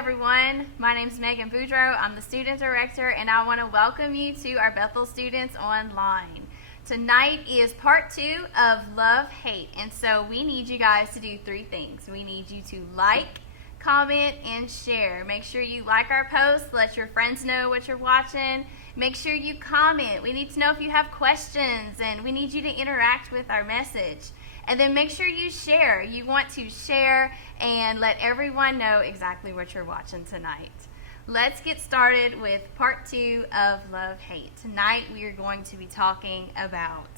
everyone. My name is Boudreaux. I'm the student director, and I want to welcome you to our Bethel students online. Tonight is part 2 of Love, Hate, and so we need you guys to do 3 things. We need you to like, comment, and share. Make sure you like our posts. Let your friends know what you're watching. Make sure you comment. We need to know if you have questions, and we need you to interact with our message. And then make sure you share. You want to share and let everyone know exactly what you're watching tonight. Let's get started with part 2 of Love, Hate. Tonight we are going to be talking about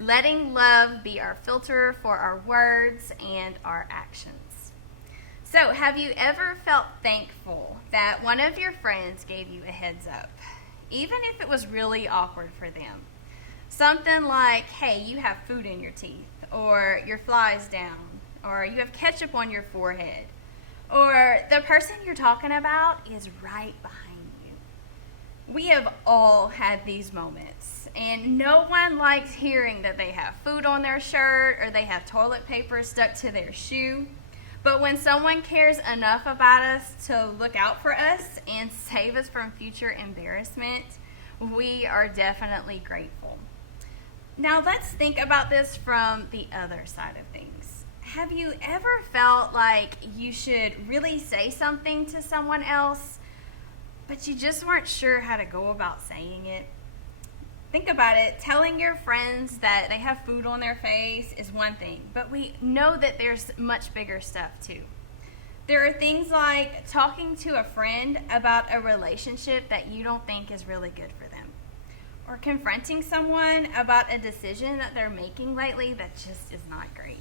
letting love be our filter for our words and our actions. So, have you ever felt thankful that one of your friends gave you a heads up, even if it was really awkward for them? Something like, hey, you have food in your teeth, or your fly's down, or you have ketchup on your forehead, or the person you're talking about is right behind you. We have all had these moments, and no one likes hearing that they have food on their shirt or they have toilet paper stuck to their shoe. But when someone cares enough about us to look out for us and save us from future embarrassment, we are definitely grateful. Now let's think about this from the other side of things. Have you ever felt like you should really say something to someone else, but you just weren't sure how to go about saying it? Think about it. Telling your friends that they have food on their face is one thing, but we know that there's much bigger stuff too. There are things like talking to a friend about a relationship that you don't think is really good for them, or confronting someone about a decision that they're making lately that just is not great,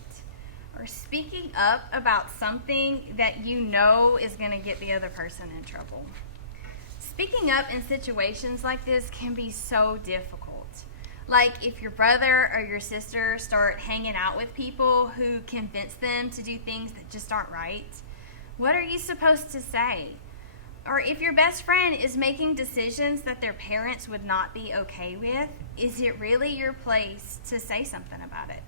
or speaking up about something that you know is going to get the other person in trouble. Speaking up in situations like this can be so difficult. Like if your brother or your sister start hanging out with people who convince them to do things that just aren't right, what are you supposed to say? Or if your best friend is making decisions that their parents would not be okay with, is it really your place to say something about it?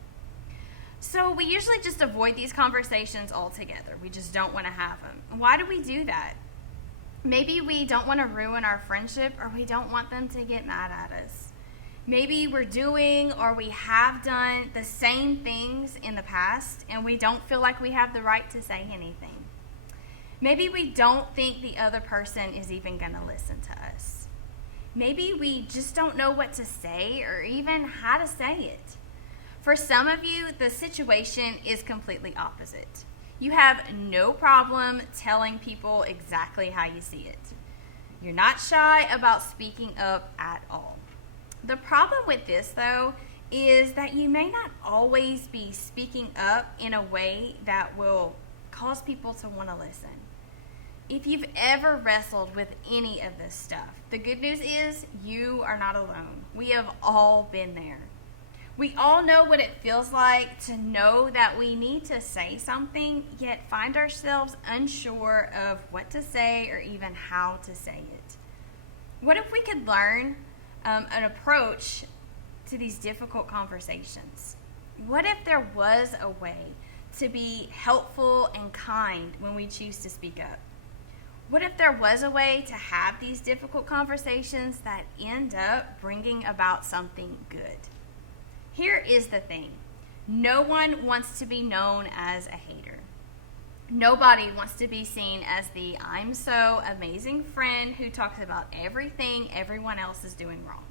So we usually just avoid these conversations altogether. We just don't want to have them. Why do we do that? Maybe we don't want to ruin our friendship, or we don't want them to get mad at us. Maybe we're doing or we have done the same things in the past, and we don't feel like we have the right to say anything. Maybe we don't think the other person is even going to listen to us. Maybe we just don't know what to say or even how to say it. For some of you, the situation is completely opposite. You have no problem telling people exactly how you see it. You're not shy about speaking up at all. The problem with this, though, is that you may not always be speaking up in a way that will cause people to want to listen. If you've ever wrestled with any of this stuff, the good news is you are not alone. We have all been there. We all know what it feels like to know that we need to say something, yet find ourselves unsure of what to say or even how to say it. What if we could learn an approach to these difficult conversations? What if there was a way to be helpful and kind when we choose to speak up? What if there was a way to have these difficult conversations that end up bringing about something good? Here is the thing. No one wants to be known as a hater. Nobody wants to be seen as the I'm so amazing friend who talks about everything everyone else is doing wrong.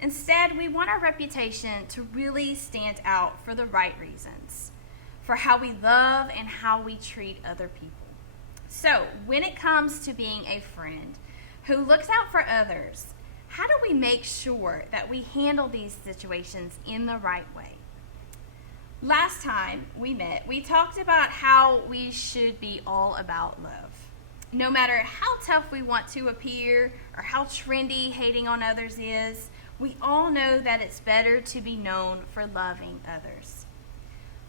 Instead, we want our reputation to really stand out for the right reasons, for how we love and how we treat other people. So, when it comes to being a friend who looks out for others, how do we make sure that we handle these situations in the right way? Last time we met, we talked about how we should be all about love. No matter how tough we want to appear or how trendy hating on others is, we all know that it's better to be known for loving others.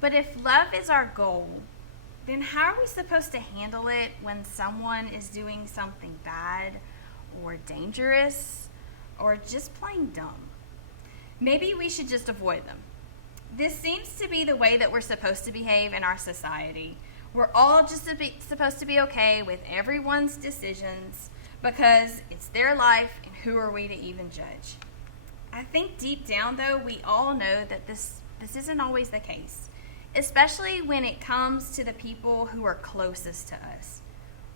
But if love is our goal, then how are we supposed to handle it when someone is doing something bad or dangerous or just plain dumb? Maybe we should just avoid them. This seems to be the way that we're supposed to behave in our society. We're all just supposed to be okay with everyone's decisions because it's their life, and who are we to even judge? I think deep down, though, we all know that this isn't always the case, especially when it comes to the people who are closest to us.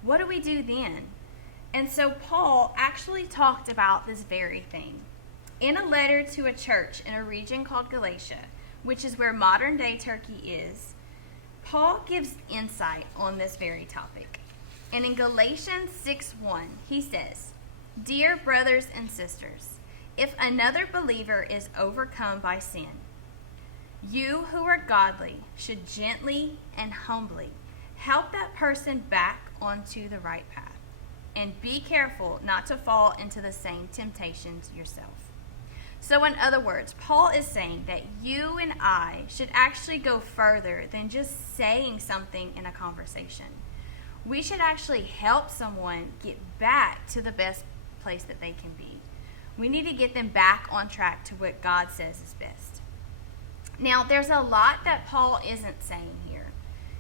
What do we do then? And so Paul actually talked about this very thing in a letter to a church in a region called Galatia, which is where modern-day Turkey is. Paul gives insight on this very topic. And in Galatians 6:1, he says, "Dear brothers and sisters, if another believer is overcome by sin, you who are godly should gently and humbly help that person back onto the right path. And be careful not to fall into the same temptations yourself." So in other words, Paul is saying that you and I should actually go further than just saying something in a conversation. We should actually help someone get back to the best place that they can be. We need to get them back on track to what God says is best. Now, there's a lot that Paul isn't saying here.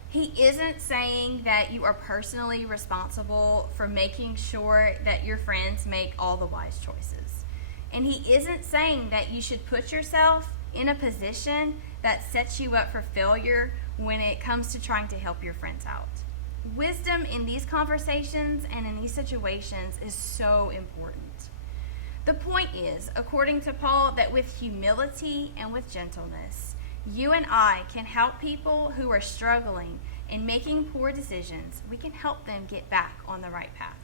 He isn't saying that you are personally responsible for making sure that your friends make all the wise choices. And he isn't saying that you should put yourself in a position that sets you up for failure when it comes to trying to help your friends out. Wisdom in these conversations and in these situations is so important. The point is, according to Paul, that with humility and with gentleness, you and I can help people who are struggling and making poor decisions. We can help them get back on the right path.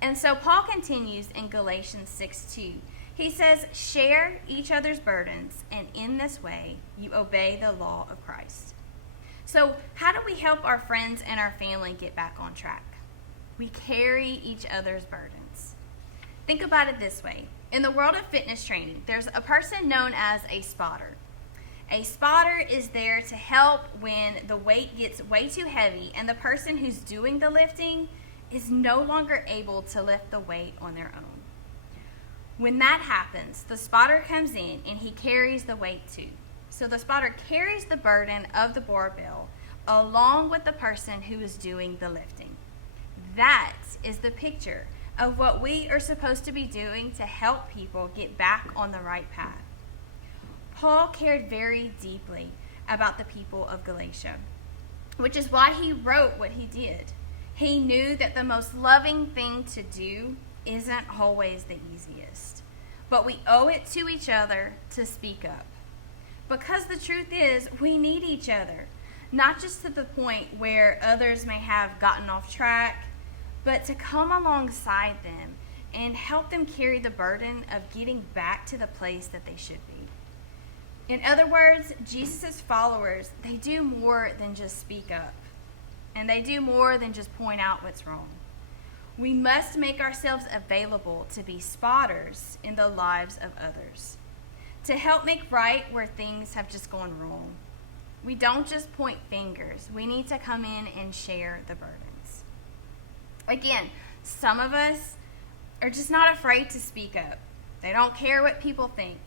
And so Paul continues in Galatians 6:2. He says, "Share each other's burdens, and in this way you obey the law of Christ." So how do we help our friends and our family get back on track? We carry each other's burdens. Think about it this way. In the world of fitness training, there's a person known as a spotter. A spotter is there to help when the weight gets way too heavy and the person who's doing the lifting is no longer able to lift the weight on their own. When that happens, the spotter comes in and he carries the weight too. So the spotter carries the burden of the barbell along with the person who is doing the lifting. That is the picture of what we are supposed to be doing to help people get back on the right path. Paul cared very deeply about the people of Galatia, which is why he wrote what he did. He knew that the most loving thing to do isn't always the easiest, but we owe it to each other to speak up. Because the truth is, we need each other, not just to the point where others may have gotten off track, but to come alongside them and help them carry the burden of getting back to the place that they should be. In other words, Jesus' followers, they do more than just speak up, and they do more than just point out what's wrong. We must make ourselves available to be spotters in the lives of others, to help make right where things have just gone wrong. We don't just point fingers. We need to come in and share the burdens. Again, some of us are just not afraid to speak up. They don't care what people think.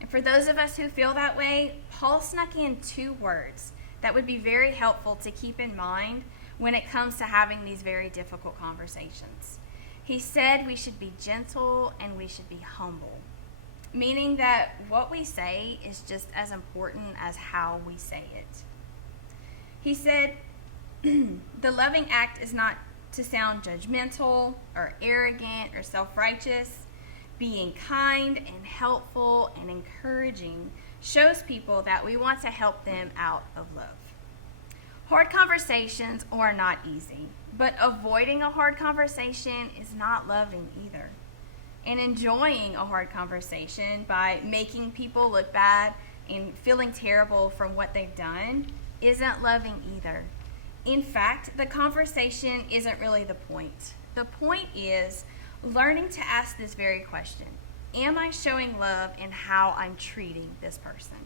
And for those of us who feel that way, Paul snuck in 2 words that would be very helpful to keep in mind when it comes to having these very difficult conversations. He said we should be gentle and we should be humble, meaning that what we say is just as important as how we say it. He said the loving act is not to sound judgmental or arrogant or self-righteous. Being kind and helpful and encouraging shows people that we want to help them out of love. Hard conversations are not easy, but avoiding a hard conversation is not loving either. And enjoying a hard conversation by making people look bad and feeling terrible from what they've done isn't loving either. In fact, the conversation isn't really the point. The point is learning to ask this very question: am I showing love in how I'm treating this person?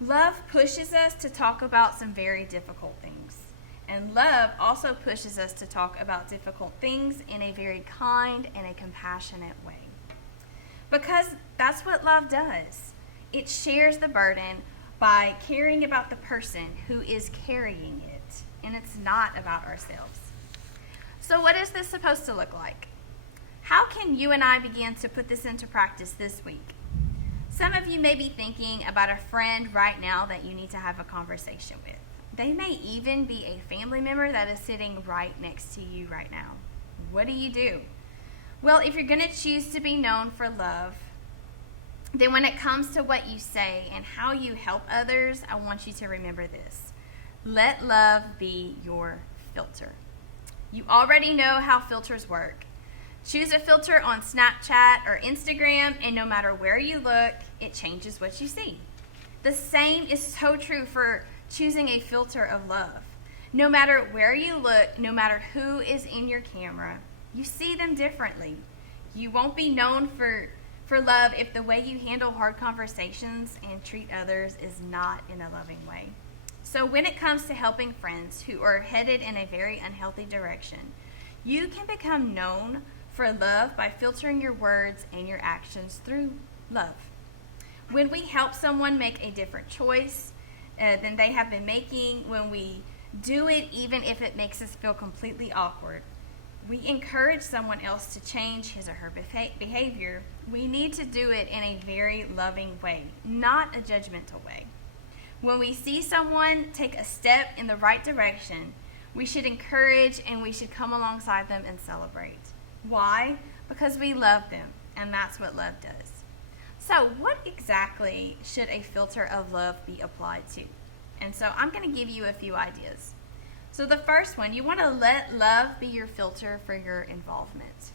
Love pushes us to talk about some very difficult things. And love also pushes us to talk about difficult things in a very kind and a compassionate way. Because that's what love does. It shares the burden by caring about the person who is carrying it. it, and it's not about ourselves. So what is this supposed to look like? How can you and I begin to put this into practice this week? Some of you may be thinking about a friend right now that you need to have a conversation with. They may even be a family member that is sitting right next to you right now. What do? Well, if you're going to choose to be known for love, then when it comes to what you say and how you help others, I want you to remember this. Let love be your filter. You already know how filters work. Choose a filter on Snapchat or Instagram, and no matter where you look, it changes what you see. The same is so true for choosing a filter of love. No matter where you look, no matter who is in your camera, you see them differently. You won't be known for love if the way you handle hard conversations and treat others is not in a loving way. So when it comes to helping friends who are headed in a very unhealthy direction, you can become known for love by filtering your words and your actions through love. When we help someone make a different choice than they have been making, when we do it even if it makes us feel completely awkward, we encourage someone else to change his or her behavior, we need to do it in a very loving way, not a judgmental way. When we see someone take a step in the right direction, we should encourage and we should come alongside them and celebrate. Why? Because we love them, and that's what love does. So what exactly should a filter of love be applied to? And so I'm going to give you a few ideas. So the first one, you want to let love be your filter for your involvement.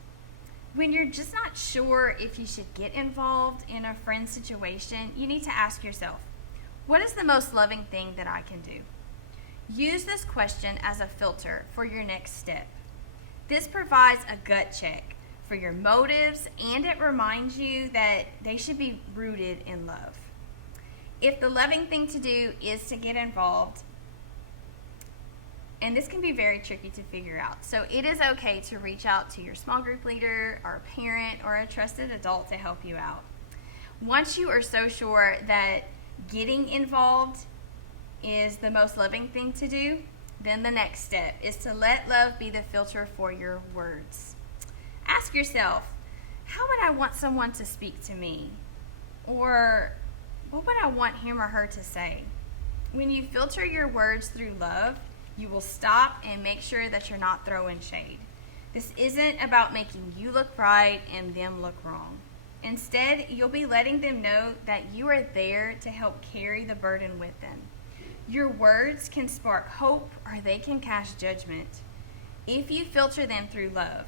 When you're just not sure if you should get involved in a friend situation, you need to ask yourself, what is the most loving thing that I can do? Use this question as a filter for your next step. This provides a gut check for your motives, and it reminds you that they should be rooted in love. If the loving thing to do is to get involved, and this can be very tricky to figure out, so it is okay to reach out to your small group leader or a parent or a trusted adult to help you out. Once you are so sure that getting involved is the most loving thing to do, then the next step is to let love be the filter for your words. Ask yourself, how would I want someone to speak to me? Or what would I want him or her to say? When you filter your words through love, you will stop and make sure that you're not throwing shade. This isn't about making you look right and them look wrong. Instead, you'll be letting them know that you are there to help carry the burden with them. Your words can spark hope or they can cast judgment. If you filter them through love,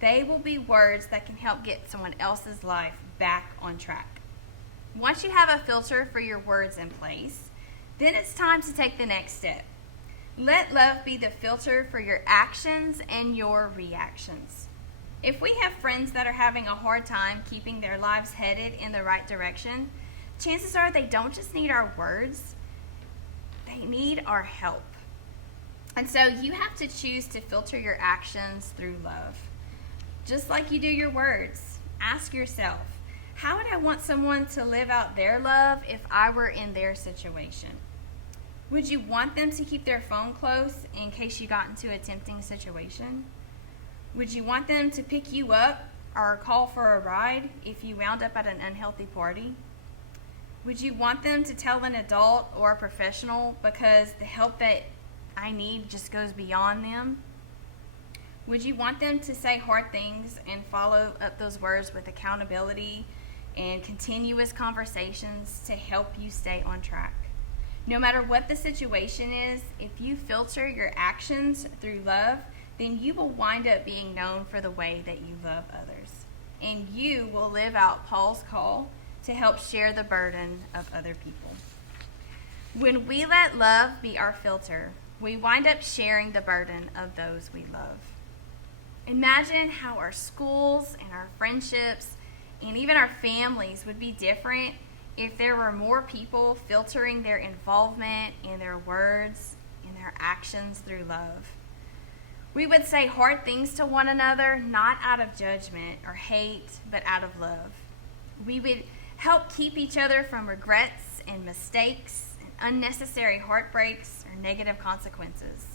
they will be words that can help get someone else's life back on track. Once you have a filter for your words in place, then it's time to take the next step. Let love be the filter for your actions and your reactions. If we have friends that are having a hard time keeping their lives headed in the right direction, chances are they don't just need our words, they need our help. And so you have to choose to filter your actions through love. Just like you do your words, ask yourself, how would I want someone to live out their love if I were in their situation? Would you want them to keep their phone close in case you got into a tempting situation? Would you want them to pick you up or call for a ride if you wound up at an unhealthy party? Would you want them to tell an adult or a professional because the help that I need just goes beyond them? Would you want them to say hard things and follow up those words with accountability and continuous conversations to help you stay on track? No matter what the situation is, if you filter your actions through love, then you will wind up being known for the way that you love others. And you will live out Paul's call to help share the burden of other people. When we let love be our filter, we wind up sharing the burden of those we love. Imagine how our schools and our friendships and even our families would be different if there were more people filtering their involvement in their words and their actions through love. We would say hard things to one another, not out of judgment or hate, but out of love. We would help keep each other from regrets and mistakes and unnecessary heartbreaks or negative consequences.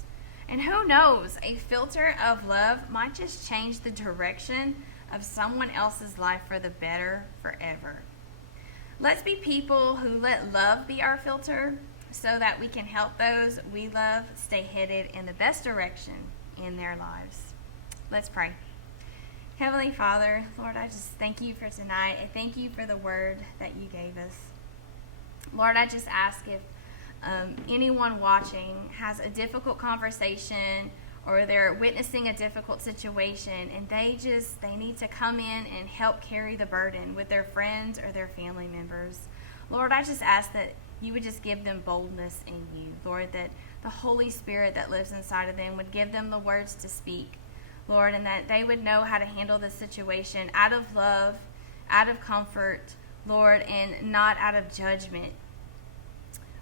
And who knows, a filter of love might just change the direction of someone else's life for the better forever. Let's be people who let love be our filter so that we can help those we love stay headed in the best direction in their lives. Let's pray. Heavenly Father, Lord, I just thank you for tonight. I thank you for the word that you gave us. Lord, I just ask if anyone watching has a difficult conversation or they're witnessing a difficult situation and they need to come in and help carry the burden with their friends or their family members. Lord, I just ask that you would just give them boldness in you. Lord, that the Holy Spirit that lives inside of them would give them the words to speak. Lord, and that they would know how to handle this situation out of love, out of comfort, Lord, and not out of judgment.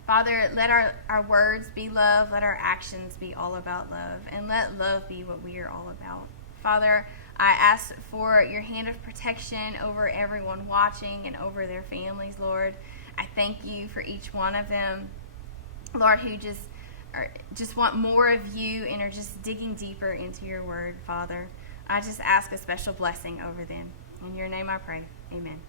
Father, let our words be love, let our actions be all about love, and let love be what we are all about. Father, I ask for your hand of protection over everyone watching and over their families, Lord. I thank you for each one of them, Lord, who just want more of you and are just digging deeper into your word, Father. I just ask a special blessing over them. In your name I pray. Amen.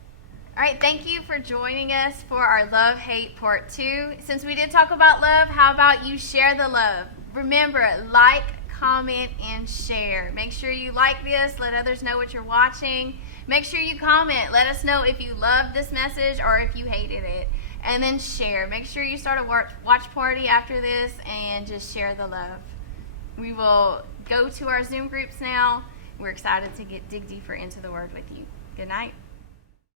All right, thank you for joining us for our Love Hate Part 2. Since we did talk about love, how about you share the love? Remember, like, comment, and share. Make sure you like this. Let others know what you're watching. Make sure you comment. Let us know if you loved this message or if you hated it. And then share. Make sure you start a watch party after this and just share the love. We will go to our Zoom groups now. We're excited to dig deeper into the Word with you. Good night.